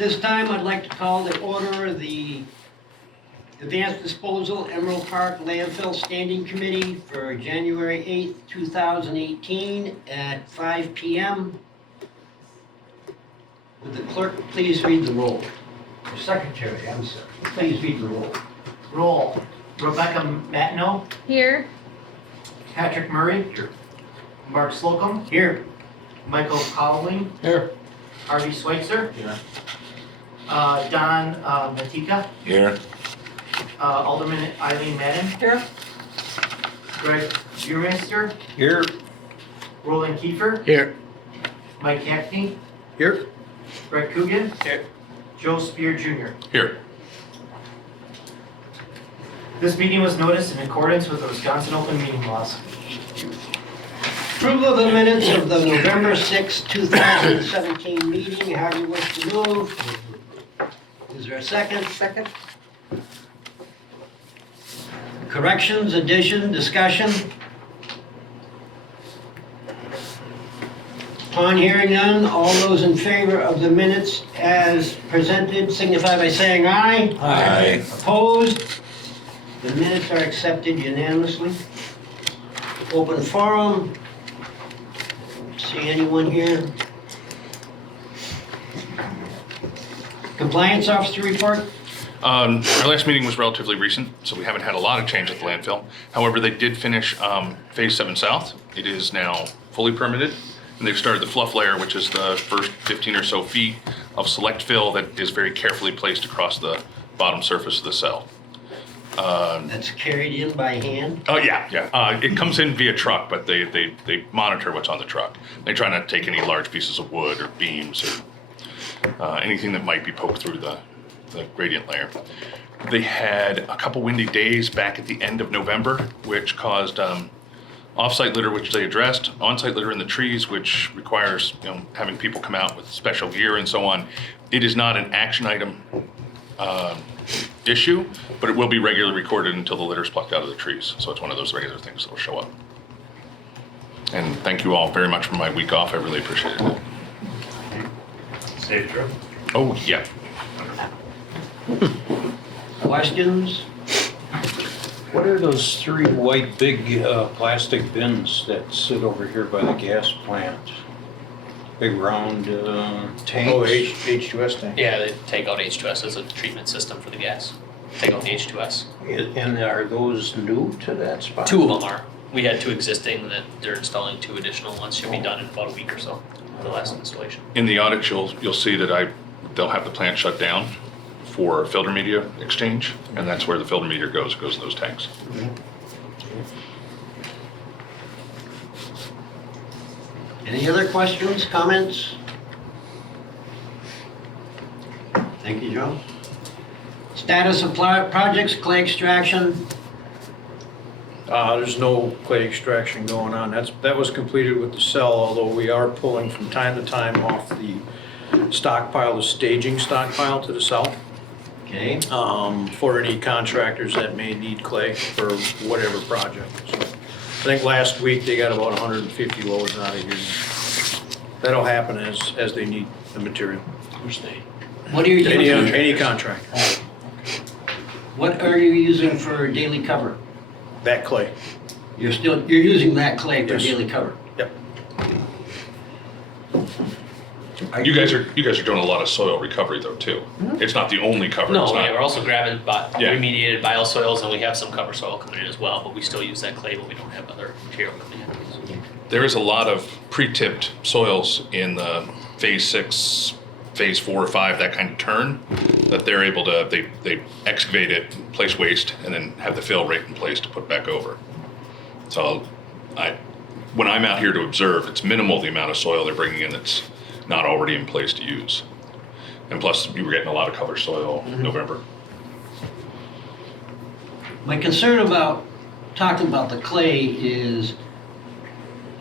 This time, I'd like to call to order the Advanced Disposal Emerald Park Landfill Standing Committee for January 8th, 2018 at 5 p.m. Would the clerk please read the roll? Or secretary, I'm sorry. Please read the roll. Roll. Rebecca Matno, Here. Patrick Murray, Mark Slocum, Here. Michael Cowling, Here. Harvey Schweitzer, Here. Don Matika, Here. Alderman Eileen Madden. Here. Greg Burmeister, Here. Roland Kiefer, Here. Mike Hackney, Here. Brett Coogan, Joe Spear Jr. Here. This meeting was noticed in accordance with the Wisconsin open meeting laws. Approval of the minutes of the November 6th, 2017 meeting. How do you wish to move? Is there a second? Second. Corrections, addition, discussion? Upon hearing none, all those in favor of the minutes as presented signify by saying aye. Aye. Opposed? The minutes are accepted unanimously. Open forum. See anyone here? Compliance officer report? Our last meeting was relatively recent, so we haven't had a lot of change at the landfill. However, they did finish Phase 7 South. It is now fully permitted, and they've started the fluff layer, which is the first 15 or so feet of select fill that is very carefully placed across the bottom surface of the cell. That's carried in by hand? Oh, yeah. It comes in via truck, but they monitor what's on the truck. They try not to take any large pieces of wood or beams or anything that might be poked through the gradient layer. They had a couple windy days back at the end of November, which caused off-site litter, which they addressed, on-site litter in the trees, which requires having people come out with special gear and so on. It is not an action item issue, but it will be regularly recorded until the litter is plucked out of the trees. So it's one of those regular things that will show up. And thank you all very much for my week off. I really appreciate it. Safe trip. Oh, yeah. Questions? What are those three white big plastic bins that sit over here by the gas plant? Big round tanks? Oh, H2S tank. Yeah, they take out H2S as a treatment system for the gas. Take out the H2S. And are those new to that spot? Two of them are. We had two existing that they're installing two additional ones. Should be done in about a week or so, the last installation. In the audit, you'll see that they'll have the plant shut down for filter media exchange, and that's where the filter media goes. It goes in those tanks. Any other questions, comments? Thank you, Joe. Status of projects, clay extraction. There's no clay extraction going on. That was completed with the cell, although we are pulling from time to time off the stockpile, the staging stockpile to the south, Okay. for any contractors that may need clay for whatever project. So I think last week they got about 150 loads out of here. That'll happen as they need the material. What are you using? Any contractor. What are you using for daily cover? That clay. You're using that clay for Yes. daily cover? Yep. You guys are doing a lot of soil recovery though too. It's not the only cover. No, It's not- yeah, we're also grabbing Yeah. remediated bioswales, and we have some cover soil coming in as well, but we still use that clay when we don't have other material coming in. There is a lot of pre-tipped soils in the Phase 6, Phase 4 or 5, that kind of turn, that they're able to, they excavate it, place waste, and then have the fill rate in place to put back over. So when I'm out here to observe, it's minimal the amount of soil they're bringing in that's not already in place to use. And plus, you were getting a lot of cover soil in November. My concern about talking about the clay is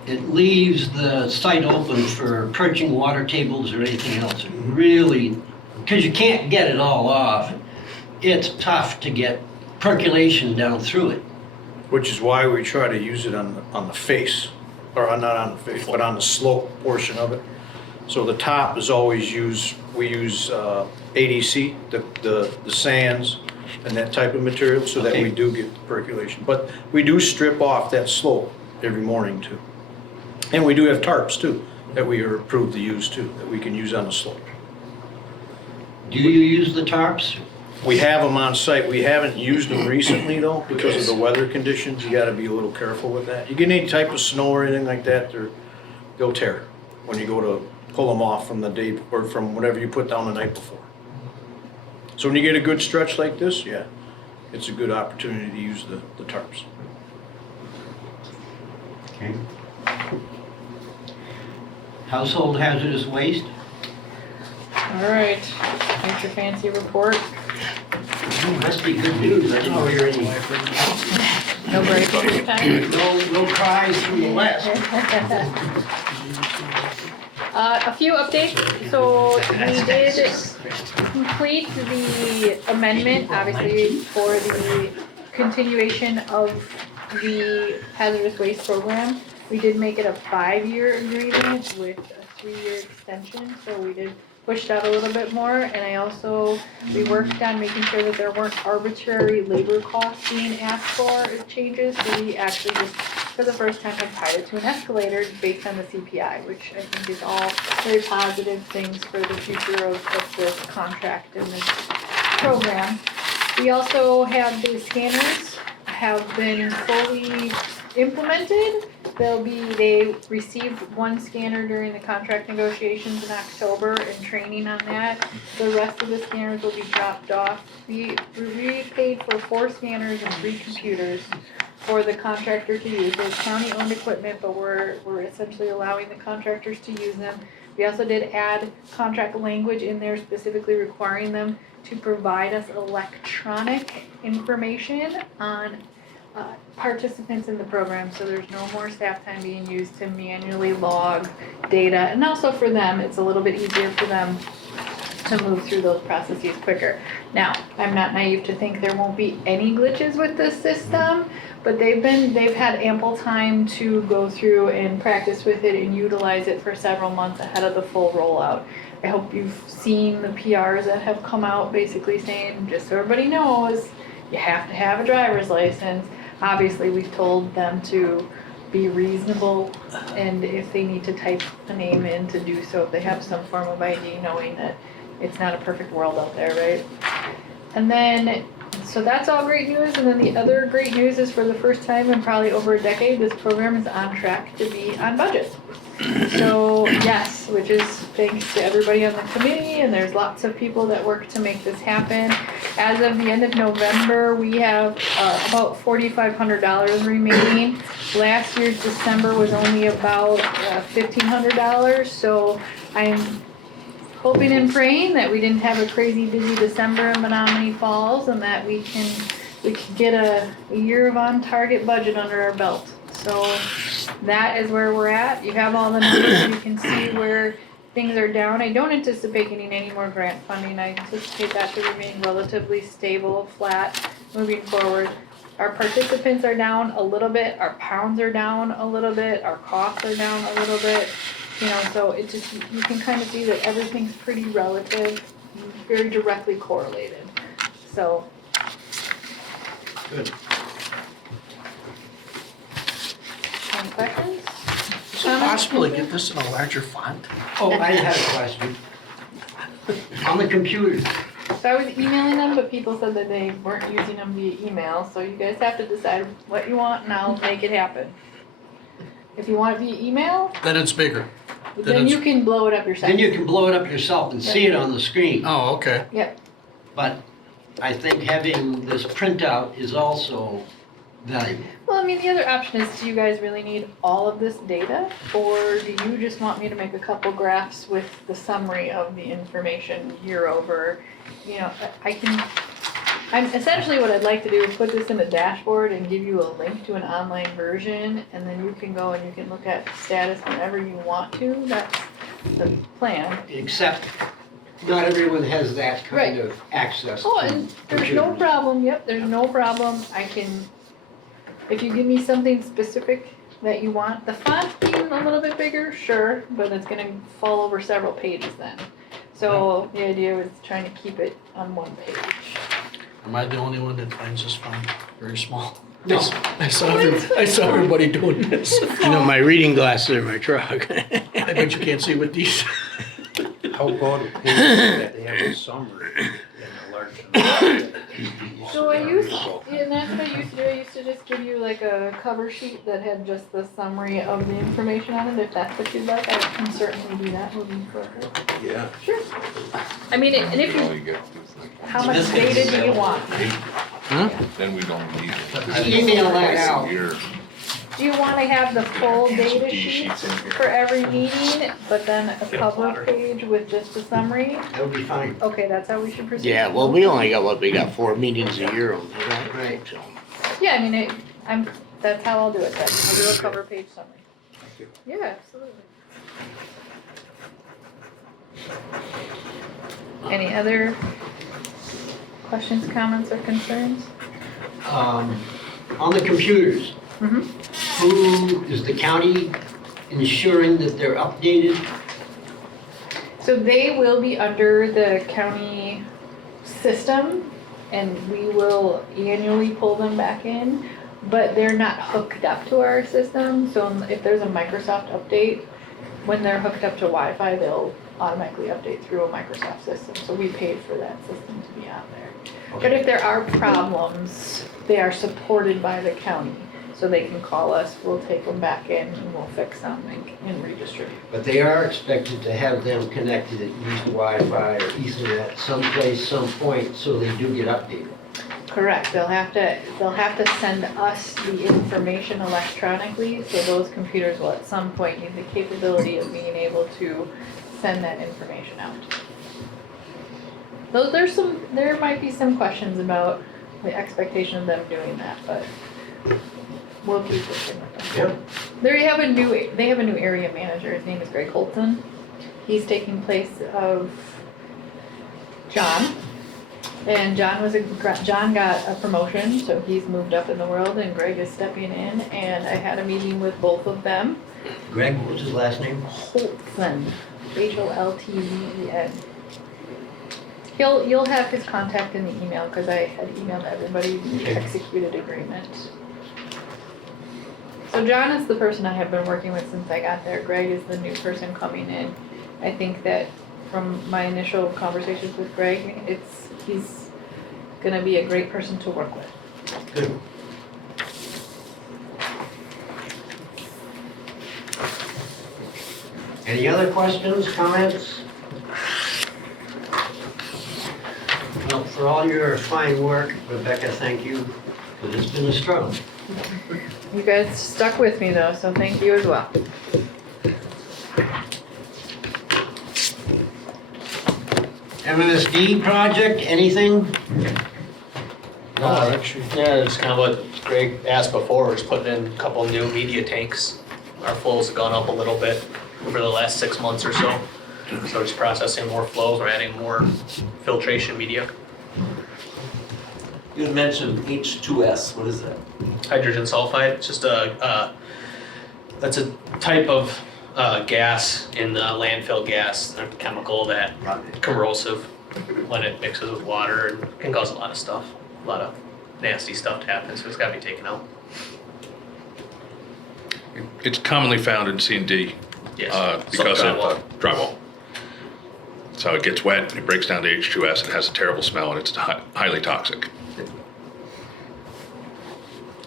it leaves the site open for perching water tables or anything else. It really, because you can't get it all off, it's tough to get percolation down through it. Which is why we try to use it on the face, or not on the face, but on the slope portion of it. So the top is always used, we use ADC, the sands and that type of material, so that we Okay. do get percolation. But we do strip off that slope every morning too. And we do have tarps too, that we are approved to use too, that we can use on the slope. Do you use the tarps? We have them on site. We haven't used them recently though, because of the weather conditions. You gotta be a little careful with that. You get any type of snow or anything like that, they'll tear when you go to pull them off from the day, or from whatever you put down the night before. So when you get a good stretch like this, yeah, it's a good opportunity to use the tarps. Okay. Household hazardous waste? All right, here's your fancy report. Must be good news. I didn't hear any. No break for your time. No cries from the west. A few updates. So we did complete the amendment, obviously, for the continuation of the hazardous waste program. We did make it a 5-year agreement with a 3-year extension, so we did push that a little bit more. And we worked on making sure that there weren't arbitrary labor costs being asked for as changes. So we actually just, for the first time, have tied it to an escalator based on the CPI, which I think is all very positive things for the future of this contract and this program. We also have the scanners have been fully implemented. They received 1 scanner during the contract negotiations in October and training on that. The rest of the scanners will be dropped off. We paid for 4 scanners and 3 computers for the contractor to use. They're county-owned equipment, but we're essentially allowing the contractors to use them. We also did add contract language in there specifically requiring them to provide us electronic information on participants in the program, so there's no more staff time being used to manually log data. And also for them, it's a little bit easier for them to move through those processes quicker. Now, I'm not naive to think there won't be any glitches with this system, but they've had ample time to go through and practice with it and utilize it for several months ahead of the full rollout. I hope you've seen the PRs that have come out basically saying, just so everybody knows, you have to have a driver's license. Obviously, we've told them to be reasonable, and if they need to type a name in, to do so, if they have some form of ID, knowing that it's not a perfect world out there, right? And then, so that's all great news, and then the other great news is for the first time in probably over a decade, this program is on track to be on budget. So, yes, which is thanks to everybody on the committee, and there's lots of people that work to make this happen. As of the end of November, we have about $4,500 remaining. Last year's December was only about $1,500, so I'm hoping and praying that we didn't have a crazy busy December in Menominee Falls, and that we can get a year of on-target budget under our belt. So that is where we're at. You have all the numbers, you can see where things are down. I don't anticipate getting any more grant funding. I anticipate that to remain relatively stable, flat, moving forward. Our participants are down a little bit, our pounds are down a little bit, our costs are down a little bit. You know, so it just, you can kind of see that everything's pretty relative, very directly correlated. So. Good. Any questions? Is it possible to get this in a larger font? Oh, I had a question. On the computer, So I was emailing them, but people said that they weren't using them via email, so you guys have to decide what you want and I'll make it happen. If you want it via email, Then it's bigger. then you can blow it up yourself. then you can blow it up yourself and see it on the screen. Oh, okay. Yep. But I think having this printout is also valuable. Well, I mean, the other option is, do you guys really need all of this data? Or do you just want me to make a couple graphs with the summary of the information year over? You know, I'm essentially what I'd like to do is put this in a dashboard and give you a link to an online version, and then you can go and you can look at status whenever you want to. That's the plan. Except not everyone has that kind of access. Oh, to and there's no computers. problem, yep, there's no problem. If you give me something specific that you want. The font being a little bit bigger, sure, but it's gonna fall over several pages then. So the idea was trying to keep it on one page. Am I the only one that finds this font very small? I saw everybody doing this. You know, my reading glasses are in my truck. I bet you can't see with these. How about a page that they have a summary and a large amount? So I used, and that's what I used to do, I used to just give you like a cover sheet that had just the summary of the information on it. If that's what you'd like, I can certainly do that moving forward. Yeah. Sure. I mean, and if you, how much This is- data do you want? Then we don't need it. Email that out. Here. Do you wanna have the full data D sheet sheets in here. for every meeting, but then a cover page with just the summary? That would be fine. Okay, that's how we should proceed. Yeah, well, we only got, we got 4 meetings a year on that. Right. So, Yeah, I mean, that's how I'll do it then. I'll do a cover page summary. Yeah, absolutely. Any other questions, comments, or concerns? On the computers, Mhm. who, is the county ensuring that they're updated? So they will be under the county system, and we will annually pull them back in, but they're not hooked up to our system, so if there's a Microsoft update, when they're hooked up to Wi-Fi, they'll automatically update through a Microsoft system, so we paid for that system to be on there. But if there are problems, they are supported by the county, so they can call us, we'll take them back in, and we'll fix them and redistribute. But they are expected to have them connected at least Wi-Fi or Ethernet someplace, some point, so they do get updated. Correct, they'll have to send us the information electronically, so those computers will at some point need the capability of being able to send that information out. There might be some questions about the expectation of them doing that, but we'll keep working with them. They have a new area manager, his name is Greg Holton. He's taking place of John. And John got a promotion, so he's moved up in the world, and Greg is stepping in, and I had a meeting with both of them. Greg, what was his last name? Holtzen, Holtven. You'll have his contact in the email, because I had emailed everybody the Okay. executed agreement. So John is the person I have been working with since I got there. Greg is the new person coming in. I think that from my initial conversations with Greg, he's gonna be a great person to work with. Good. Any other questions, comments? Well, for all your fine work, Rebecca, thank you, because it's been a struggle. You guys stuck with me though, so thank you as well. MSD project, anything? Actually, Yeah, it's kind of what Greg asked before, is putting in a couple new media tanks. Our flows have gone up a little bit over the last 6 months or so. So just processing more flows, we're adding more filtration media. You had mentioned H2S, what is that? Hydrogen sulfide, it's just that's a type of gas in the landfill gas, a chemical that corrosive when it mixes with water and can cause a lot of stuff, a lot of nasty stuff to happen, so it's gotta be taken out. It's commonly found in C and D Yes. because Some of drywall. So it gets wet, it breaks down to H2S, it has a terrible smell, and it's highly toxic.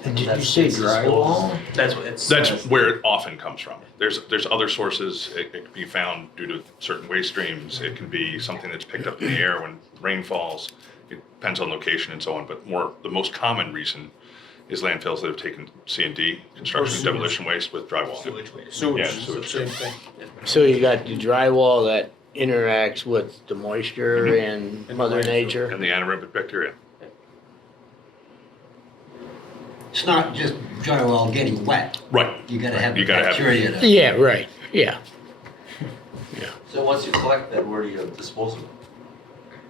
And did you say drywall? That's what it's. That's where it often comes from. There's other sources. It can be found due to certain waste streams. It can be something that's picked up in the air when rain falls. It depends on location and so on, but the most common reason is landfills that have taken C&D, construction and demolition waste, with drywall. Sewage waste. sewage, Yeah, is the sewage. same thing. So you got the drywall that interacts with the moisture and And Mother landfill. Nature. And the anaerobic bacteria. It's not just drywall getting wet. Right. You gotta have the You gotta have- bacteria to. Yeah, right, yeah. So once you collect that, where do you dispose of it?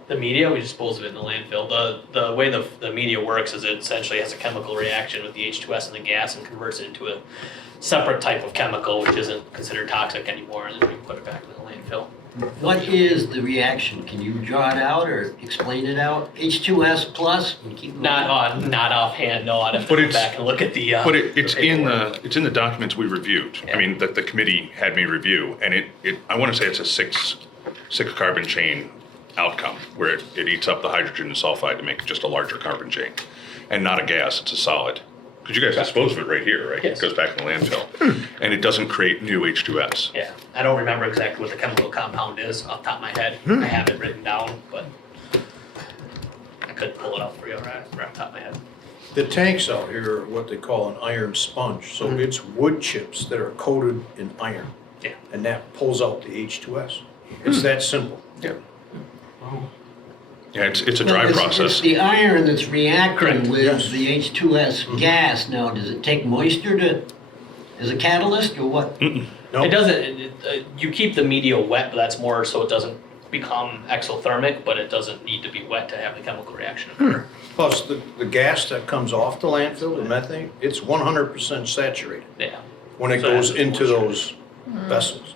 The media, we dispose of it in the landfill. The way the media works is it essentially has a chemical reaction with the H2S and the gas and converts it into a separate type of chemical, which isn't considered toxic anymore, and then we put it back in the landfill. What is the reaction? Can you draw it out or explain it out? H2S plus? And keep going. Not offhand, no, I'd have to But go it's- back and look at the. But it's in paperwork. the documents we reviewed. I Yeah. mean, that the committee had me review, and I want to say it's a six carbon chain outcome, where it eats up the hydrogen and sulfide to make just a larger carbon chain. And not a gas, it's a solid. Because you guys dispose of it right here, right? Yes. It goes back in the landfill. And it doesn't create new H2S. Yeah, I don't remember exactly what the chemical compound is off the top of my head. I have it written down, but I couldn't pull it up for you right off the top of my head. The tanks out here are what they call an iron sponge, so it's wood chips that are coated in iron. Yeah. And that pulls out the H2S. It's that simple. Yeah. Yeah, it's a Well, dry It's process. the iron that's reacting Correct. with Yes. the H2S gas. Now, does it take moisture as a catalyst or what? No. It doesn't, you keep the media wet, but that's more so it doesn't become exothermic, but it doesn't need to be wet to have the chemical reaction occur. Plus, the gas that comes off the landfill, the methane, it's 100% saturated Yeah. when it So goes that's into moisture. those vessels.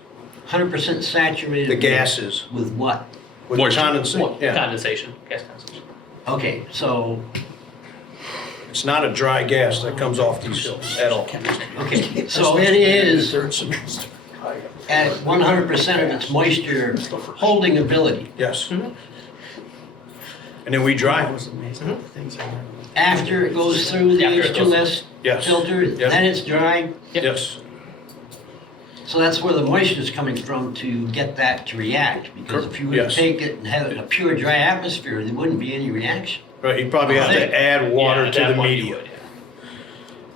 100% saturated? The gases With what? with Moisture. condensate, yeah. Condensation, gas condensation. Okay, so, It's not a dry gas that comes off these hills at all. okay, so it is Third semester. at 100% of its moisture holding ability. Yes. And then we dry That it. was amazing. The things I learned. After it goes through the After it goes- H2S Yes. filter, Yep. then it's dry? Yep. Yes. So that's where the moisture is coming from to get that to react. Because if you were to Yes. take it and have it in a pure dry atmosphere, there wouldn't be any reaction. Right, you probably have to add water Yeah, at to that the point you media. would, yeah.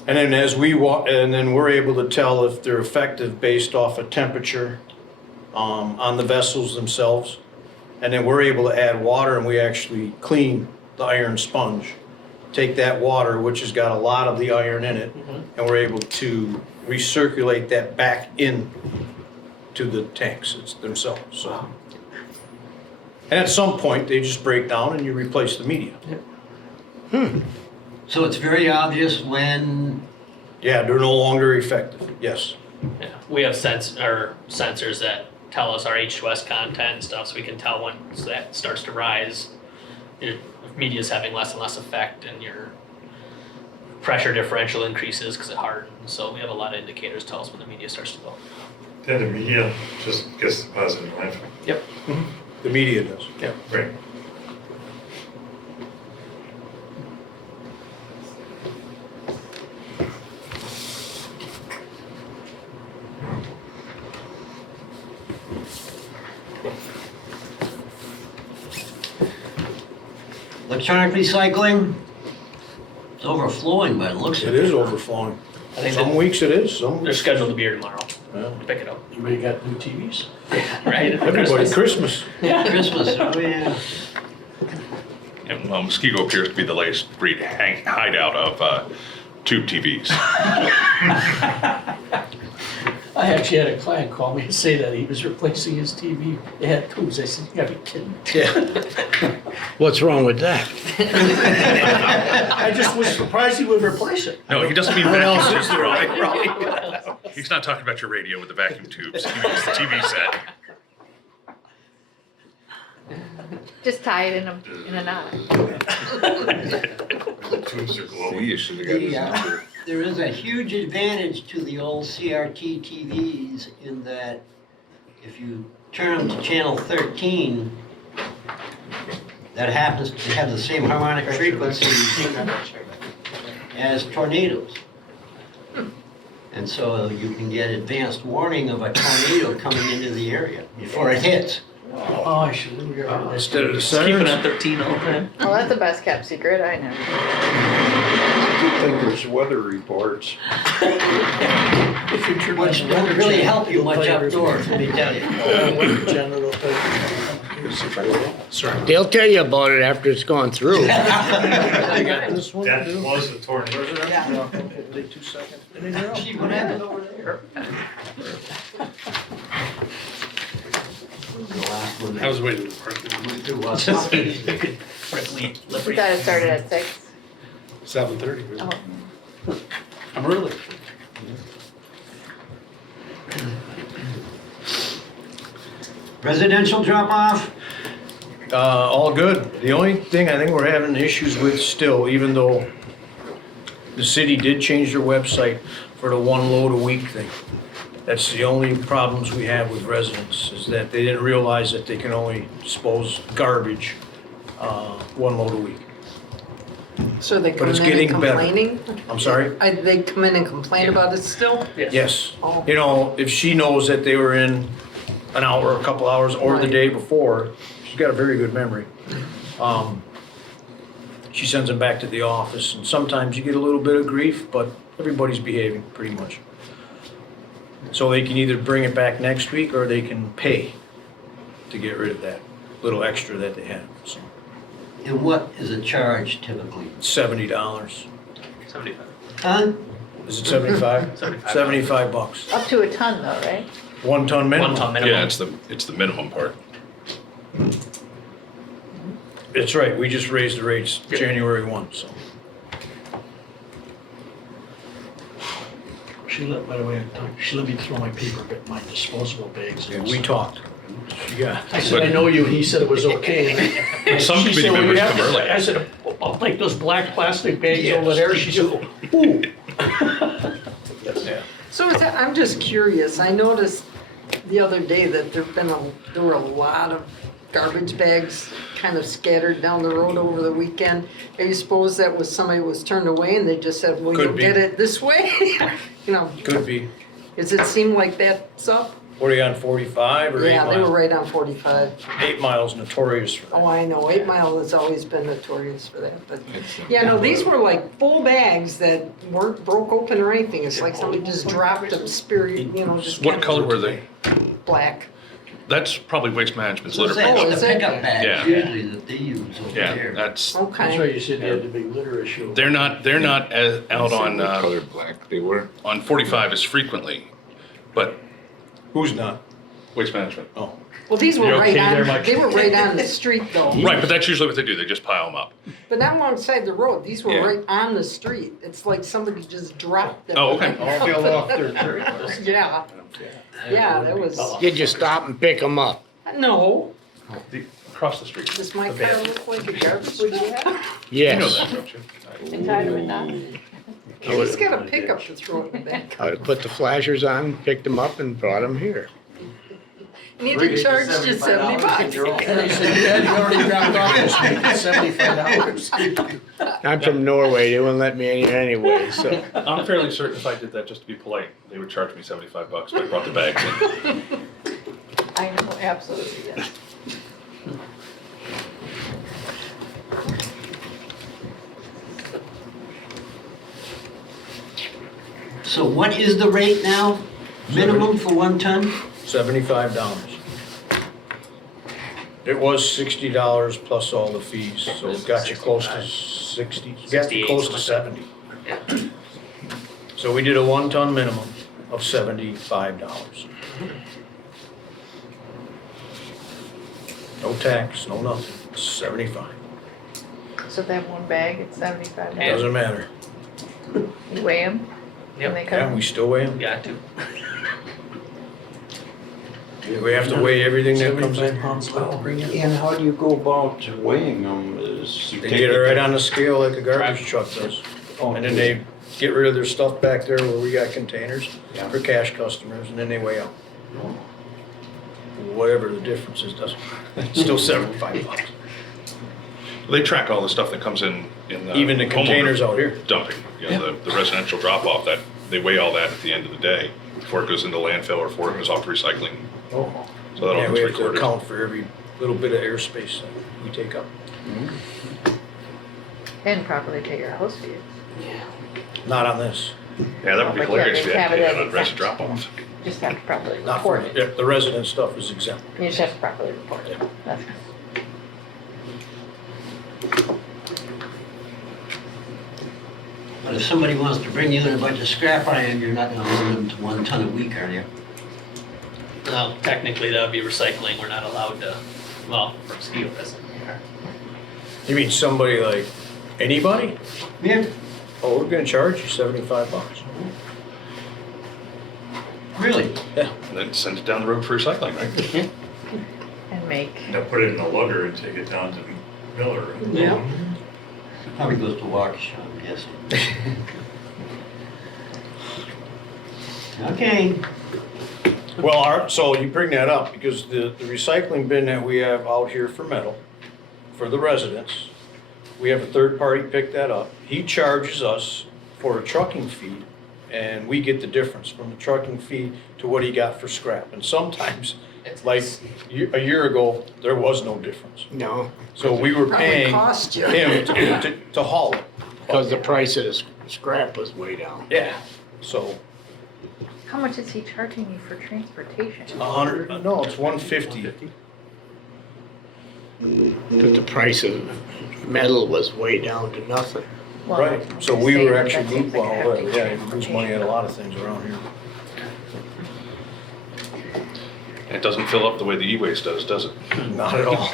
And then and then we're able to tell if they're effective based off of temperature, on the vessels themselves. And then we're able to add water and we actually clean the iron sponge. Take that water, which has got a lot of the iron in it, and we're able to recirculate that back in to the tanks themselves, so. And at some point, they just break down and you replace the media. So it's very obvious when, Yeah, they're no longer effective, yes. Yeah, we have sensors that tell us our H2S content and stuff, so we can tell when that starts to rise. Your media's having less and less effect, and your pressure differential increases because it hardens. So we have a lot of indicators tell us when the media starts to go. Then the media just gets deposited in landfill. Yep. The media does. Yep. Right. electronic recycling, it's overflowing by the looks It of it. is overflowing. I think Some weeks it is, some they're scheduled to be here tomorrow. Yeah. Pick it up. Anybody got new TVs? Right? Everybody, Christmas. Christmas, oh yeah. And, well, Muskego appears to be the latest breed hideout of tube TVs. I actually had a client call me and say that he was replacing his TV. It had tubes. I said, you gotta be kidding. Yeah. What's wrong with that? I just was surprised he would replace it. No, he doesn't mean What else vacuum is tubes. there? Right? He's not talking about your radio with the vacuum tubes. He means the TV set. Just tie it in a knot. The tubes are glowing. You should have got his number. There is a huge advantage to the old CRT TVs in that if you turn them to channel 13, that happens to have the same harmonic frequency as tornadoes. And so you can get advanced warning of a tornado coming into the area before it hits. Oh, I should have got rid of this. Instead of the Keeping centers. at 13 all the time. Well, that's the best kept secret, I know. Good thing there's weather reports. If you turn on Which the don't weather really channel, help you you'll much play everything. outdoors, let me tell you. Weather channel, it'll play. Sorry. They'll tell you about it after it's gone through. I got this one to That do. was a tornado. Yeah, okay, wait 2 seconds. Anything else? Gee, what happened over there? I was waiting for Just you could friendly We liberty. thought it started at 6. 7:30. Oh. I'm early. Residential drop-off? All good. The only thing I think we're having issues with still, even though the city did change their website for the one load a week thing. That's the only problems we have with residents, is that they didn't realize that they can only dispose garbage, one load a week. So they But come it's in and getting better. complaining? I'm sorry? They come in and complain about it still? Yes. Oh. You know, if she knows that they were in an hour, a couple hours, or the Right. day before, she's got a very good memory. She sends them back to the office, and sometimes you get a little bit of grief, but everybody's behaving pretty much. So they can either bring it back next week, or they can pay to get rid of that little extra that they have, so. And what is a charge typically? $70. 75. Huh? Is it 75? 75. 75 bucks. Up to a ton though, right? 1 ton minimum. 1 ton minimum. Yeah, it's the minimum part. That's right, we just raised the rates January 1, so. She let, by the way, she let me throw my paper, my disposable bags. Yeah, we talked. Yeah. I said, I know you, he said it was okay. And Some she committee said, "Well, you members have come to-" early. I said, I'll take those black plastic bags over there. She said, ooh. Yeah. So I'm just curious, I noticed the other day that there were a lot of garbage bags kind of scattered down the road over the weekend. Do you suppose that was somebody was turned away and they just said, well, Could you'll be. get it this way? You know, Could be. does it seem like that's up? What are you on, 45 or 8 Yeah, miles? they were right on 45. 8 miles notorious for that. Oh, I know, 8 Mile has always been notorious for that, but, yeah, no, these were like full bags that weren't broke open or anything. It's like somebody just dropped them, just. What color were they? Black. That's probably Waste Management's So litter that's box. is the it? pickup bags Yeah. usually that they use over Yeah, there. that's, That's Okay. right, you said you had the big litter issue. they're not out on, Color black they were. on 45 as frequently, but Who's not? Waste Management. Oh. Well, these were You right okay there, on, Mike? they were right on the street though. Right, but that's usually what they do, they just pile them up. But not alongside the road. These were Yeah. right on the street. It's like somebody just dropped them. Oh, okay. All fell off their tree. Yeah. Yeah, that was, Did you stop and pick them up? no. Across the street. Does my car look like a garbage truck? You know Yes. that, don't you? Entitled or not? He's got a pickup to throw in the back. I would put the flashers on, picked them up and brought them here. Need to charge you 70 bucks. He said, yeah, you already dropped off this week at $75. I'm from Norway, they wouldn't let me in here anyway, so. I'm fairly certain if I did that just to be polite, they would charge me $75 if I brought the bags in. I know, absolutely, yeah. So what is the rate now? Minimum for 1 ton? $75. It was $60 plus all the fees, so it got you close to 60, got you close to 70. So we did a 1 ton minimum of $75. No tax, no nothing, 75. So they have one bag, it's $75. Doesn't matter. You weigh them? Yep. When they Yeah, come? we still weigh them. Got to. We have to weigh everything that comes 75 in. pounds left to bring in. And how do you go about weighing them? Is you They take get it the- right on the scale like a garbage truck does. Oh, And then they get rid of their stuff back there where we got containers Yeah. for cash customers, and then they weigh out. Whatever the difference is, doesn't, it's still $75. They track all the stuff that comes in Even the homeowner containers out here. dumping, the residential drop-off, that, they weigh all that at the end of the day, before it goes into landfill or before it goes off to recycling. Oh. So that all Yeah, gets we have to recorded. account for every little bit of airspace that we take up. And properly pay your host fee. Not on this, Yeah, that would be But hilarious yeah, if you they had have to it pay as on resident exempt. drop-offs. You just have to properly not for, report it. yeah, the resident stuff is exempt. You just have to properly report it. That's But if somebody wants to bring you in a bunch of scrap iron, you're not gonna limit them to 1 ton a week, are you? No, technically that would be recycling. We're not allowed to, well, for Muskego doesn't. You mean somebody like, anybody? Yeah, Oh, we're gonna charge you $75. really? Yeah. And then send it down the road for recycling, right? And make. Now put it in a lugger and take it down to Miller. Yeah. Probably goes to Waukesha, I'm guessing. Okay. Well, so you bring that up because the recycling bin that we have out here for metal, for the residents, we have a third party pick that up. He charges us for a trucking fee and we get the difference from the trucking fee to what he got for scrap. And sometimes, like a year ago, there was no difference. No, So we were Probably paying cost you. him to haul it. because the price of the scrap was way down. Yeah, so How much is he charging you for transportation? 100, no, it's 150. But the price of metal was way down to nothing. Well, Right, so I'm we saying were that actually, seems like a well, hefty yeah, you lose transportation. money at a lot of things around here. And it doesn't fill up the way the e-waste does it? Not at all.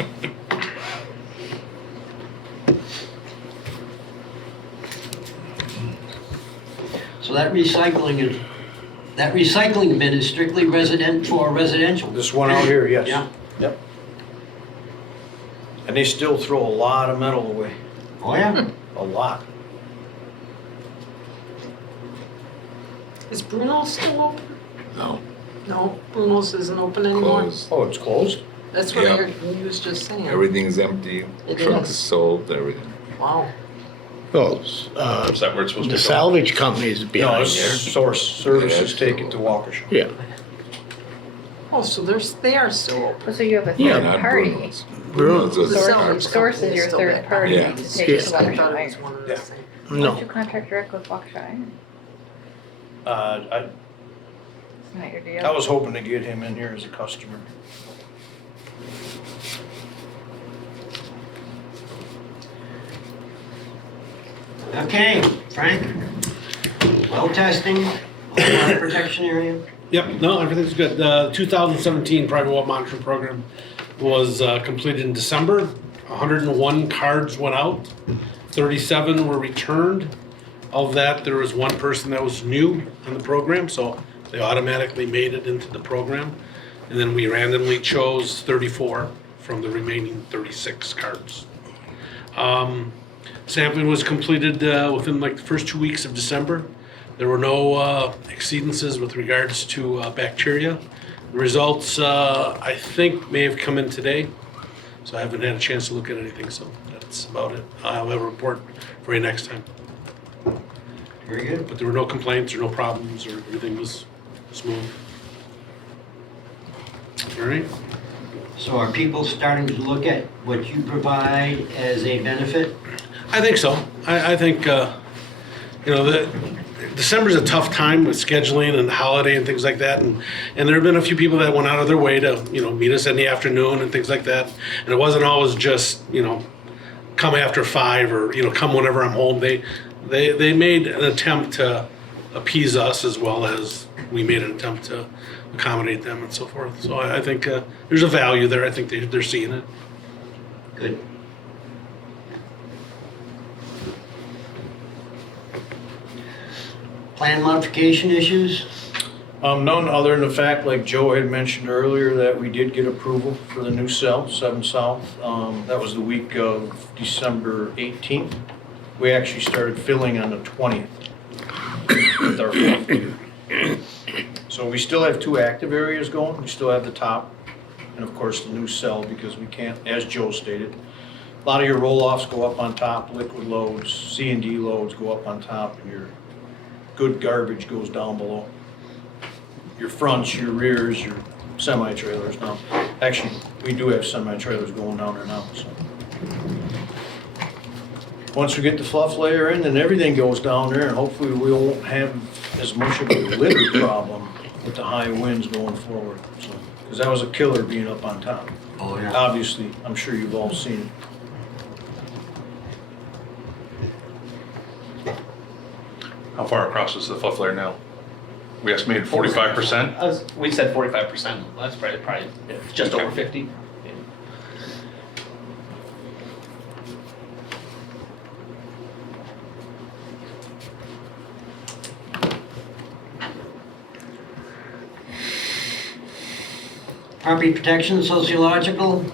So that recycling bin is strictly for residential? This one out here, yes. Yeah. Yep. And they still throw a lot of metal away, Oh, yeah? a lot. Is Bruno's still open? No, No, Bruno's isn't open anymore. closed. Oh, it's closed? That's what I Yeah. heard he was just saying. Everything's empty, It trucks is. sold, everything. Wow. Well, Is that where it's supposed the to go? salvage companies No, behind it's there. Source Services Yeah, take it to Waukesha. Yeah, Oh, so they are still open. Oh, so you have a Yeah, third Not party. Bruno's. Bruno's. Bruno's was Salvage Source company is is your still third back. party Yeah. to take it to I Waukesha thought it Iron. was one of Yeah. the same. Why don't no. you contract direct with Waukesha Iron? I It's not your deal. I was hoping to get him in here as a customer. Okay, Frank? Well testing, water protection area? Yep, no, everything's good. The 2017 private well monitoring program was completed in December. 101 cards went out, 37 were returned. Of that, there was one person that was new in the program, so they automatically made it into the program. And then we randomly chose 34 from the remaining 36 cards. Sampling was completed within like the first 2 weeks of December. There were no exceedances with regards to bacteria. The results, I think, may have come in today, so I haven't had a chance to look at anything, so that's about it. I'll have a report for you next time. Very good. But there were no complaints or no problems, or everything was smooth. All right? So are people starting to look at what you provide as a benefit? I think so. I think, December's a tough time with scheduling and holiday and things like that. And there have been a few people that went out of their way to, meet us in the afternoon and things like that. And it wasn't always just, come after 5 or, come whenever I'm home. They made an attempt to appease us as well as we made an attempt to accommodate them and so forth. So I think there's a value there. I think they're seeing it. Good. Plan modification issues? None other than the fact, like Joe had mentioned earlier, that we did get approval for the new cell, 7 South. That was the week of December 18th. We actually started filling on the 20th with our fluff meter. So we still have 2 active areas going. We still have the top and of course the new cell, because we can't, as Joe stated, a lot of your roll-offs go up on top, liquid loads, C&D loads go up on top, and your good garbage goes down below. Your fronts, your rears, your semi-trailers now. Actually, we do have semi-trailers going down there now, so. Once we get the fluff layer in, then everything goes down there, and hopefully we won't have as much of a litter problem with the high winds going forward, so. Because that was a killer being up on top. Oh, yeah. Obviously, I'm sure you've all seen it. How far across is the fluff layer now? We estimated 45%? We said 45%. That's probably just Okay. over 50. Property protection, sociological,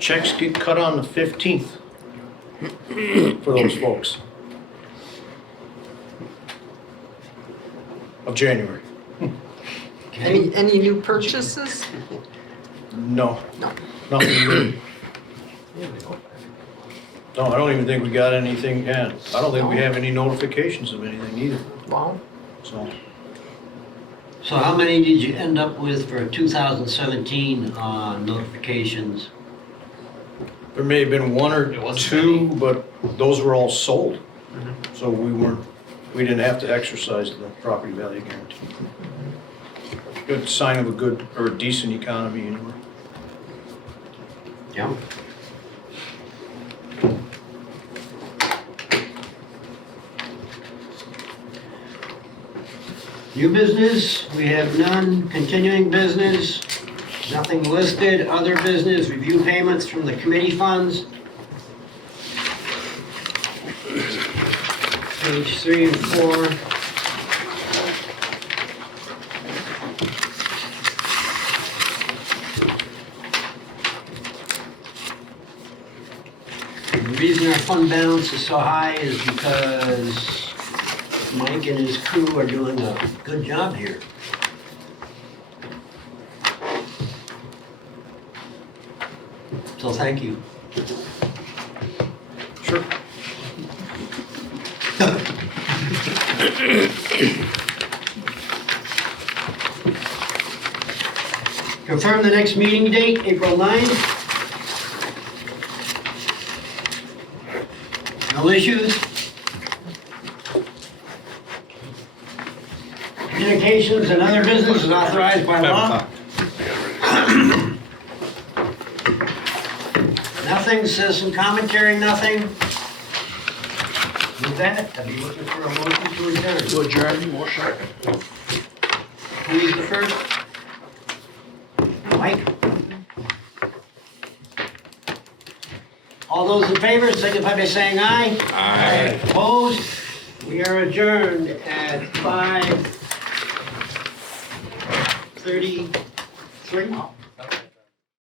Checks get cut on the 15th for those folks. Of January. Any new purchases? No. No. Nothing new. No, I don't even think we got anything, yeah, I don't think we have any notifications of anything either, Wow. so. so how many did you end up with for 2017 notifications? There may have been one or It wasn't two, but those were all sold. So we didn't have to exercise the property value guarantee. Good sign of a good or a decent economy anyway. Yeah. New business, we have none. Continuing business, nothing listed. Other business, review payments from the committee funds. Page 3 and 4. The reason our fund balance is so high is because Mike and his crew are doing a good job here. So thank you. Sure. Confirm the next meeting date, April 9th. No issues? Communications and other business is authorized by law. Nothing, citizen commentary, nothing. With that, I'll be looking for a motion to adjourn. To adjourn, motion. Who's the first? Mike? All those in favor, signify by saying aye. Aye. Opposed? We are adjourned at 5:33.